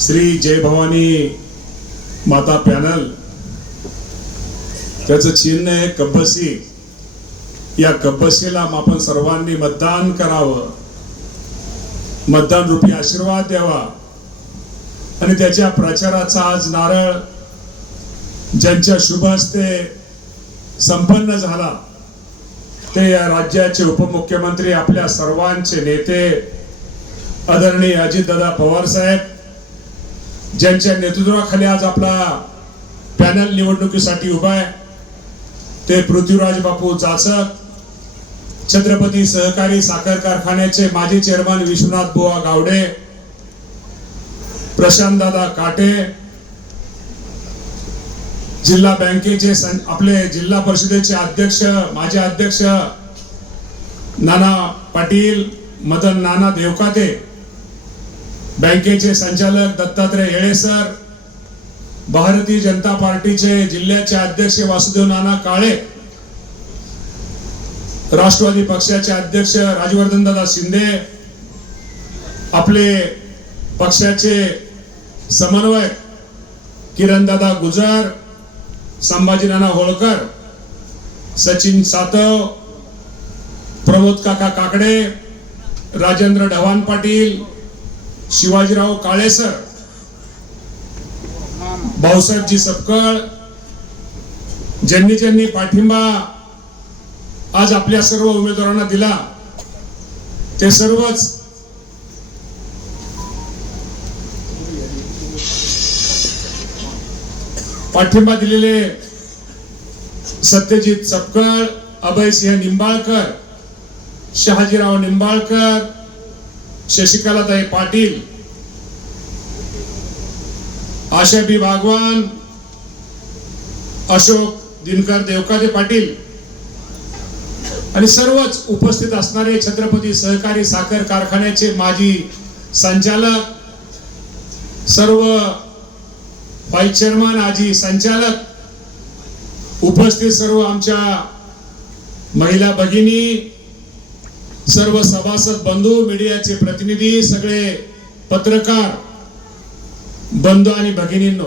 श्री जय भवानी माता पॅनल. त्याचं चिन्ह आहे कब्बसी. या कब्बसीला आपण सर्वांनी मतदान करावं. मतदान रूपी आशीर्वाद द्यावा. आणि त्याच्या प्रचाराचा आज नारळ ज्यांच्या शुभ हस्ते संपन्न झाला ते या राज्याचे उपमुख्यमंत्री आपल्या सर्वांचे नेते आदरणीय अजितदादा पवार साहेब ज्यांच्या नेतृत्वाखाली आज आपला पॅनल निवडणुकीसाठी उभा आहे ते पृथ्वीराज बापू जाचक छत्रपती सहकारी साखर कारखान्याचे माजी चेअरमन विश्वनाथ बुवा गावडे प्रशांत दादा काटे जिल्हा बँकेचे आपले जिल्हा परिषदेचे अध्यक्ष माजी अध्यक्ष नाना पाटील मदन नाना देवकाते बँकेचे संचालक दत्तात्रय येळेसर भारतीय जनता पार्टीचे जिल्ह्याचे अध्यक्ष वासुदेव नाना काळे राष्ट्रवादी पक्षाचे अध्यक्ष राजवर्धन दादा शिंदे आपले पक्षाचे समन्वय किरणदादा गुजर संभाजीनाना होळकर सचिन सातव प्रमोद काका काकडे राजेंद्र ढवान पाटील शिवाजीराव काळेसर भाऊसाहेबजी सपकळ ज्यांनी ज्यांनी पाठिंबा आज आपल्या सर्व उमेदवारांना दिला ते सर्वच पाठिंबा दिलेले सत्यजित सपकळ अभयसिंह निंबाळकर शहाजीराव निंबाळकर शशिकलाताई पाटील आशा बी भागवान अशोक दिनकर देवकाते पाटील आणि सर्वच उपस्थित असणारे छत्रपती सहकारी साखर कारखान्याचे माजी संचालक सर्व व्हाईस चेअरमन आजी संचालक उपस्थित सर्व आमच्या महिला भगिनी सर्व सभासद बंधू मीडियाचे प्रतिनिधी सगळे पत्रकार बंधू आणि भगिनींनो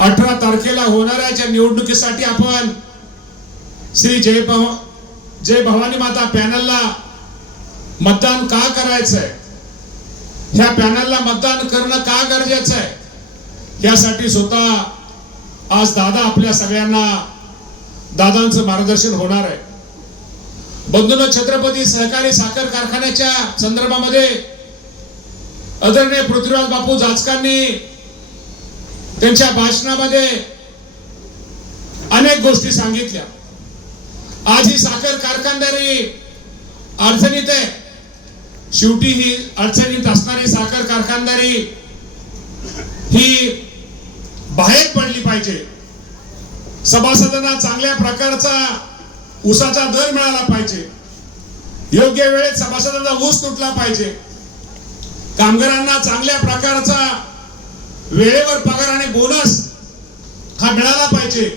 अठरा तारखेला होणाऱ्या ज्या निवडणुकीसाठी आपण श्री जय भव जय भवानी माता पॅनलला मतदान का करायचंय? ह्या पॅनलला मतदान करणं का गरजेचं आहे यासाठी स्वतः आज दादा आपल्या सगळ्यांना दादांचं मार्गदर्शन होणार आहे. बंधून छत्रपती सहकारी साखर कारखान्याच्या संदर्भामध्ये आदरणीय पृथ्वीराज बापू जाचकांनी त्यांच्या भाषणामध्ये अनेक गोष्टी सांगितल्या. आज ही साखर कारखानदारी अडचणीत आहे. शेवटी ही अडचणीत असणारी साखर कारखानदारी ही बाहेर पडली पाहिजे. सभासदांना चांगल्या प्रकारचा ऊसाचा दर मिळाला पाहिजे. योग्य वेळेत सभासदांचा ऊस तुटला पाहिजे. कामगारांना चांगल्या प्रकारचा वेळेवर पगार आणि बोनस हा मिळाला पाहिजे.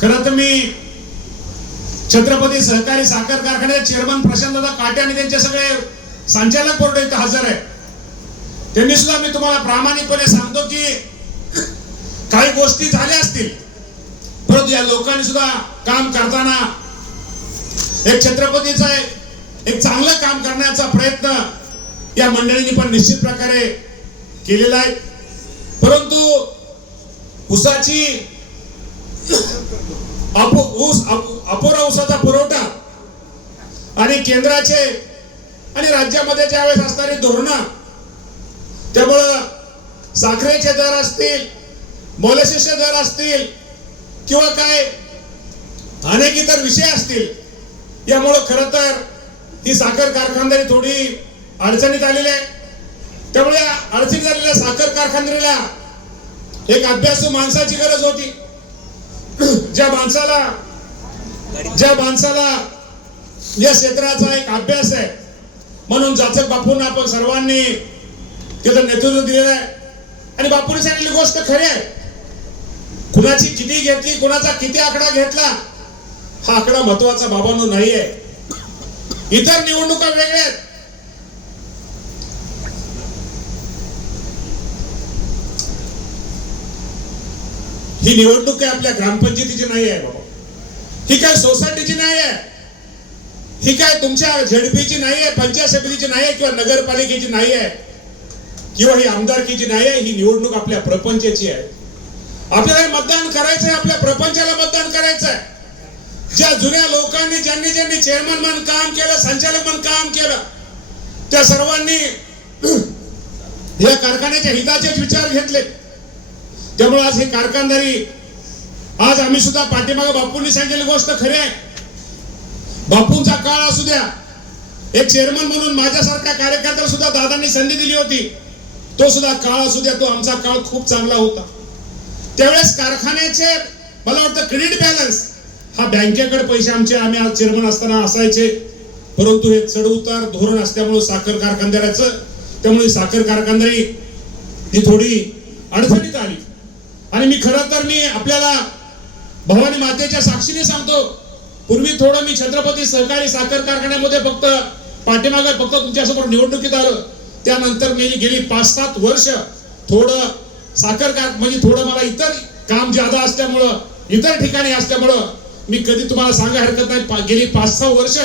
खरं तर मी छत्रपती सहकारी साखर कारखान्याचे चेअरमन प्रशांतदादा काटे आणि त्यांचे सगळे संचालक बोर्ड इथं हजर आहे त्यांनी सुद्धा मी तुम्हाला प्रामाणिकपणे सांगतो की काही गोष्टी झाल्या असतील परंतु या लोकांनी सुद्धा काम करताना. एक छत्रपतीचा एक चांगलं काम करण्याचा प्रयत्न या मंडळींनी पण निश्चित प्रकारे केलेला आहे. परंतु उसाची अपो ऊस अप- अपुरा ऊसाचा पुरवठा आणि केंद्राचे आणि राज्यामध्ये ज्यावेळेस असणारी धोरणं त्यामुळं साखरेचे दर असतील मोलशिष्य दर असतील किंवा काय अनेक इतर विषय असतील. यामुळं खर तर ही साखर कारखानदारी थोडी अडचणीत आलेली आहे. त्यामुळे अडचणीत आलेल्या साखर कारखानदारीला एक अभ्यासू माणसाची गरज होती. ज्या माणसाला ज्या माणसाला या क्षेत्राचा एक अभ्यास आहे म्हणून जाचक बापूंना आपण सर्वांनी तिथं नेतृत्व दिलेलं आहे. आणि बापूने सांगितली गोष्ट खरी आहे. कुणाची किती घेतली कुणाचा किती आकडा घेतला हा आकडा महत्त्वाचा बाबांनो नाही आहे इतर निवडणुका वेगळ्या आहेत. ही निवडणूक काय आपल्या ग्रामपंचायतीची नाही आहे बाबा. ही काय सोसायटीची नाही आहे ही काय तुमच्या झेडपीची नाही आहे पंचायत समितीची नाही आहे किंवा नगरपालिकेची नाही आहे किंवा ही आमदारकीची नाही आहे ही निवडणूक आपल्या प्रपंचाची आहे. आपल्याला मतदान करायचं आहे आपल्या प्रपंचाला मतदान करायचं आहे ज्या जुन्या लोकांनी ज्यांनी ज्यांनी चेअरमन म्हणून काम केलं संचालक म्हणून काम केलं त्या सर्वांनी या कारखान्याच्या हिताचेच विचार घेतले. त्यामुळे आज हे कारखानदारी आज आम्ही सुद्धा पाठीमागे बापूंनी सांगितलेली गोष्ट खरी आहे. बापूंचा काळ असू द्या एक चेअरमन म्हणून माझ्यासारख्या कार्यकर्त्याला सुद्धा दादांनी संधी दिली होती. तो सुद्धा काळ असू द्या तो आमचा काळ खूप चांगला होता. त्यावेळेस कारखान्याचे मला वाटतं क्रेडिट बॅलन्स हा बँकेकडे पैसे आमचे आम्ही आज चेअरमन असताना असायचे. परंतु हे चढउतार धोरण असल्यामुळे साखर कारखानदाराचं त्यामुळे साखर कारखानदारी ही थोडी अडचणीत आली. आणि मी खरं तर मी आपल्याला भवानी मातेच्या साक्षीने सांगतो पूर्वी थोडं मी छत्रपती सहकारी साखर कारखान्यामध्ये फक्त पाठीमागे फक्त तुमच्यासमोर निवडणुकीत आलं. त्यानंतर मी गेली पाच सात वर्ष थोडं साखर कार म्हणजे थोडं मला इतर काम ज्यादा असल्यामुळं इतर ठिकाणी असल्यामुळं मी कधी तुम्हाला सांगा हरकत नाही. गेली पाच सहा वर्ष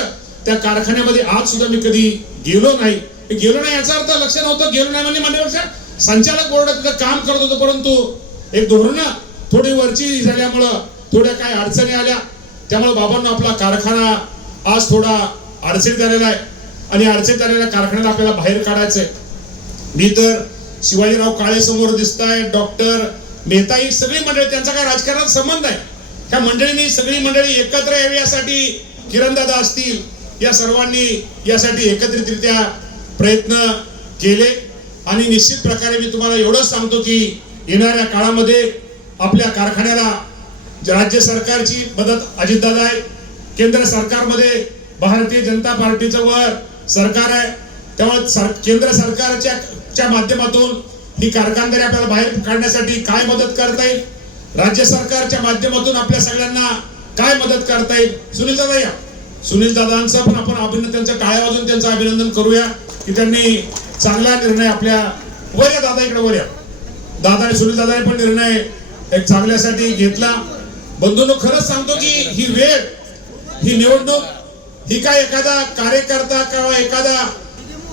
त्या कारखान्यामध्ये आज सुद्धा मी कधी गेलो नाही. गेलो नाही याचा अर्थ लक्ष नव्हतं. गेलो नाही म्हणजे म्हणण्यापेक्षा संचालक बोर्ड तिथं काम करत होतं. परंतु एक धोरण थोडी वरची झाल्यामुळं थोड्या काही अडचणी आल्या. त्यामुळे बाबांना आपला कारखाना आज थोडा अडचणीत आलेला आहे. आणि अडचणीत आलेल्या कारखान्याला आपल्याला बाहेर काढायचंय. मी तर शिवाजीराव काळे समोर दिसत आहे डॉक्टर मेहता ही सगळी मंडळी त्यांचा काय राजकारणात संबंध आहे? ह्या मंडळींनी सगळी मंडळी एकत्र यावी यासाठी किरणदादा असतील या सर्वांनी यासाठी एकत्रितरित्या प्रयत्न केले. आणि निश्चित प्रकारे मी तुम्हाला एवढंच सांगतो की येणाऱ्या काळामध्ये आपल्या कारखान्याला राज्य सरकारची मदत अजितदादा आहे. केंद्र सरकारमध्ये भारतीय जनता पार्टीचं वर सरकार आहे. त्यामुळे सर केंद्र सरकारच्या च्या माध्यमातून ही कारखानदारी आपल्याला बाहेर काढण्यासाठी काय मदत करता येईल? राज्य सरकारच्या माध्यमातून आपल्या सगळ्यांना काय मदत करता येईल? सुनील दादा या. सुनील दादांचं पण आपण अभिनंदन त्यांचं टाळ्या वाजून त्यांचं अभिनंदन करूया की त्यांनी चांगला निर्णय आपल्या वर या दादा इकडे वर या दादा आणि सुनील दादाने पण निर्णय एक चांगल्यासाठी घेतला. बंधूंनो खरंच सांगतो की ही वेळ ही निवडणूक ही काय एखादा कार्यकर्ता किंवा एखादा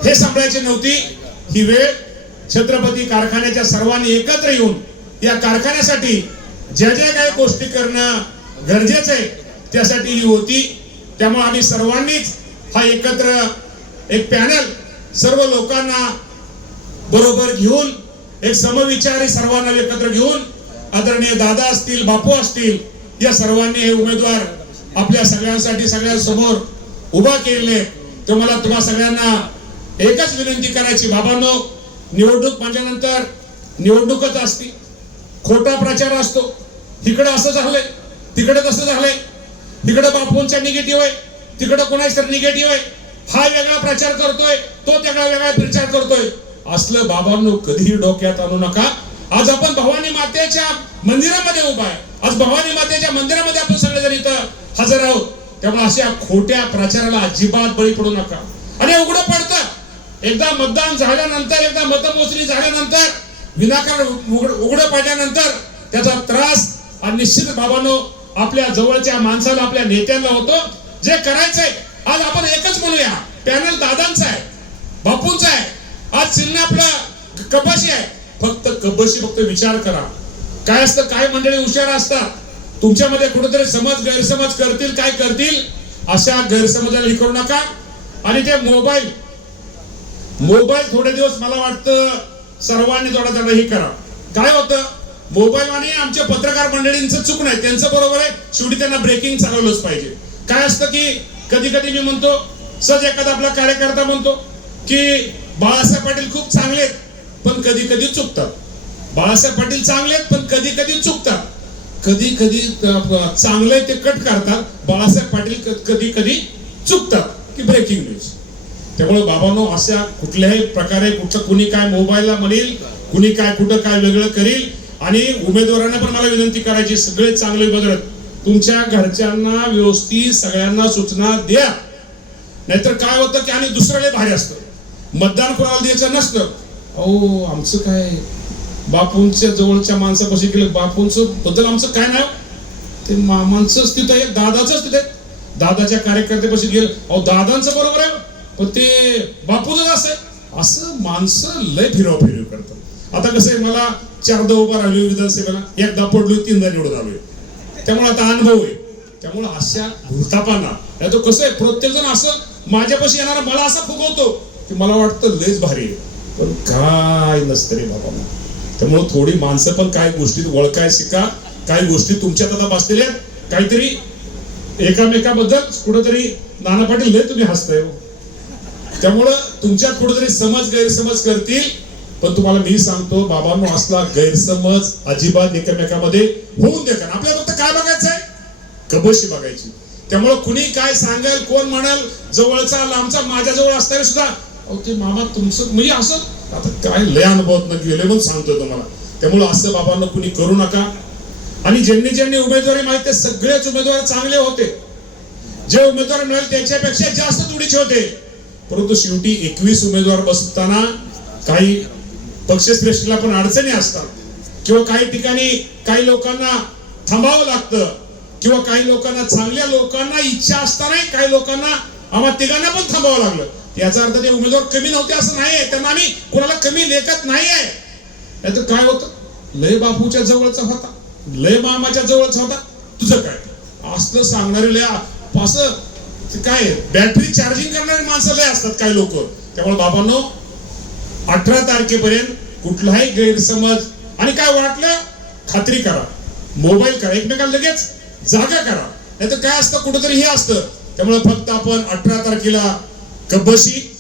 हे सांभाळायची नव्हती. ही वेळ छत्रपती कारखान्याच्या सर्वांनी एकत्र येऊन या कारखान्यासाठी ज्या ज्या काय गोष्टी करणं गरजेचं आहे त्यासाठी ही होती. त्यामुळे आम्ही सर्वांनीच हा एकत्र एक पॅनल सर्व लोकांना बरोबर घेऊन एक समविचारी सर्वांना एकत्र घेऊन आदरणीय दादा असतील बापू असतील या सर्वांनी हे उमेदवार आपल्या सगळ्यांसाठी सगळ्यांसमोर उभा केले. तर मला तुम्हा सगळ्यांना एकच विनंती करायची बाबांनो निवडणूक माझ्यानंतर निवडणूकच असती. खोटा प्रचार असतो. तिकडे असं झालंय. तिकडे तसं झालंय. तिकडे बापूंचा निगेटिव्ह आहे. तिकडे कोणाच तर निगेटिव्ह आहे? हा वेगळा प्रचार करतोय. तो त्यागळा वेगळा प्रचार करतोय. असलं बाबांनो कधीही डोक्यात आणू नका. आज आपण भवानी मातेच्या मंदिरामध्ये उभा आहे. आज भवानी मातेच्या मंदिरामध्ये आपण सगळेजण इथं हजर आहोत. त्यामुळे अशा खोट्या प्रचाराला अजिबात बळी पडू नका. आणि उघडं पडतं. एकदा मतदान झाल्यानंतर एकदा मतमोजणी झाल्यानंतर विनाकारण उघड उघडं पडल्यानंतर त्याचा त्रास आणि निश्चित बाबांनो आपल्या जवळच्या माणसाला आपल्या नेत्यांना होतो जे करायचंय आज आपण एकच म्हणूया. पॅनल दादांचा आहे बापूंचा आहे आज चिन्ह आपलं कपाशी आहे. फक्त कपाशी फक्त विचार करा. काय असतं काय मंडळी हुशार असतात? तुमच्यामध्ये कुठेतरी समज गैरसमज करतील काय करतील? अशा गैरसमजाला हे करू नका. आणि ते मोबाईल मोबाईल थोडे दिवस मला वाटतं सर्वांनी थोडा थोडा हे करा. काय होतं? मोबाईल आणि आमच्या पत्रकार मंडळींचं चूक नाही. त्यांचं बरोबर आहे. शेवटी त्यांना ब्रेकिंग चालवलंच पाहिजे. काय असतं की कधी कधी मी म्हणतो सहज एखादा आपला कार्यकर्ता म्हणतो की बाळासाहेब पाटील खूप चांगले आहेत पण कधी कधी चुकतात. बाळासाहेब पाटील चांगले आहेत पण कधी कधी चुकतात कधी कधी चांगले ते कट करतात बाळासाहेब पाटील कधी कधी चुकतात की ब्रेकिंग न्यूज त्यामुळे बाबांनो अशा कुठल्याही प्रकारे कुठं कुणी काय मोबाईलला म्हणेल कुणी काय कुठं काय वेगळं करील आणि उमेदवारांना पण मला विनंती करायची सगळे चांगले उमेदवार तुमच्या घरच्यांना व्यवस्थित सगळ्यांना सूचना द्या. नाहीतर काय होतं की आणि दुसरं भारी असतं. मतदान कोणाला द्यायचं नसतं. अहो आमचं काय? बापूंच्या जवळच्या माणसापाशी गेलं बापूंचं बद्दल आमचं काय नाव ते मामांचं स्थित आहे दादाचं स्थित आहे. दादाच्या कार्यकर्त्यापाशी गेलं. अहो दादांचं बरोबर आहे. पण ते बापूच असे असं माणसं लय फिरव फिरव करतात. आता कसं आहे मला चारदा उभा राहिलो विधानसभेला एकदा पडलो तीनदा निवडून आलोय. त्यामुळे आता अनुभव आहे. त्यामुळे अशा भूतापांना नाही तो कसं आहे प्रत्येक जण असं माझ्यापाशी येणारा मला असा फुगवतो की मला वाटतं लयच भारी आहे. पण काय नसतं रे बाबा. त्यामुळं थोडी माणसं पण काय गोष्टीत ओळखाय शिका. काही गोष्टी तुमच्यात आता बसलेल्या काहीतरी एकामेकाबद्दल कुठंतरी नाना पाटील लय तुम्ही हसताय हो. त्यामुळं तुमच्यात कुठंतरी समज गैरसमज करतील. पण तुम्हाला मी सांगतो बाबांनो असला गैरसमज अजिबात एकमेकामध्ये होऊन दे कारण आपल्याला फक्त काय बघायचंय? कबशी बघायची. त्यामुळं कुणी काय सांगेल कोण म्हणाल जवळचा लांबचा माझ्या जवळ असताना सुद्धा अहो ते मामा तुमचं म्हणजे असं आता काय लय अनुभवत न गेले पण सांगतो तुम्हाला. त्यामुळं असं बाबांना कुणी करू नका. आणि ज्यांनी ज्यांनी उमेदवारी माहिती ते सगळेच उमेदवार चांगले होते. जे उमेदवार मिळाले त्याच्यापेक्षा जास्त तुडीचे होते परंतु शेवटी एकवीस उमेदवार बसताना काही पक्षश्रेष्ठीला पण अडचणी असतात. किंवा काही ठिकाणी काही लोकांना थांबावं लागतं. किंवा काही लोकांना चांगल्या लोकांना इच्छा असतानाही काही लोकांना आम्हा तिघांना पण थांबावं लागलं. याचा अर्थ ते उमेदवार कमी नव्हते असं नाही आहे त्यांना आम्ही कोणाला कमी लेखत नाही आहे नाहीतर काय होतं? लय बापूच्या जवळचा होता. लय मामाच्या जवळचा होता. तुझं काय? असलं सांगणारे लय आ- असं काय बॅटरी चार्जिंग करणारी माणसं लय असतात काही लोक. त्यामुळे बाबांनो अठरा तारखेपर्यंत कुठलाही गैरसमज आणि काय वाटलं? खात्री करा. मोबाईल करा. एकमेकांना लगेच जागा करा. नाही तर काय असतं? कुठंतरी हे असतं. त्यामुळे फक्त आपण अठरा तारखेला कब्बशी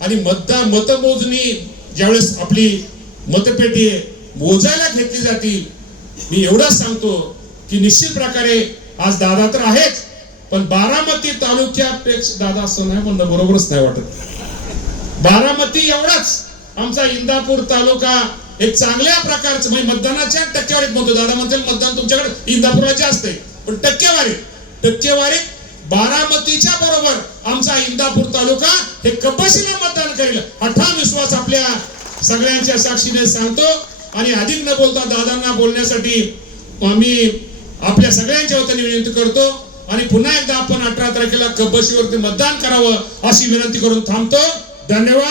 आणि मतदार मतमोजणी ज्यावेळेस आपली मतपेटी मोजायला घेतली जातील मी एवढंच सांगतो की निश्चित प्रकारे आज दादा तर आहेच पण बारामती तालुक्यापेक्षा दादा असं नाही म्हणणं बरोबरच नाही वाटत. बारामती एवढाच. आमचा इंदापूर तालुका एक चांगल्या प्रकारचं म्हणजे मतदानाच्या टक्केवारीत म्हणतो. दादा म्हणते मतदान तुमच्याकडे इंदापूरला जास्त आहे पण टक्केवारी टक्केवारी बारामतीच्या बरोबर आमचा इंदापूर तालुका हे कपाशीला मतदान करेल. हा ठाम विश्वास आपल्या सगळ्यांच्या साक्षीने सांगतो. आणि अधिक न बोलता दादांना बोलण्यासाठी आम्ही आपल्या सगळ्यांच्या वतीने विनंती करतो. आणि पुन्हा एकदा आपण अठरा तारखेला कपशीवरती मतदान करावं अशी विनंती करून थांबतो. धन्यवाद.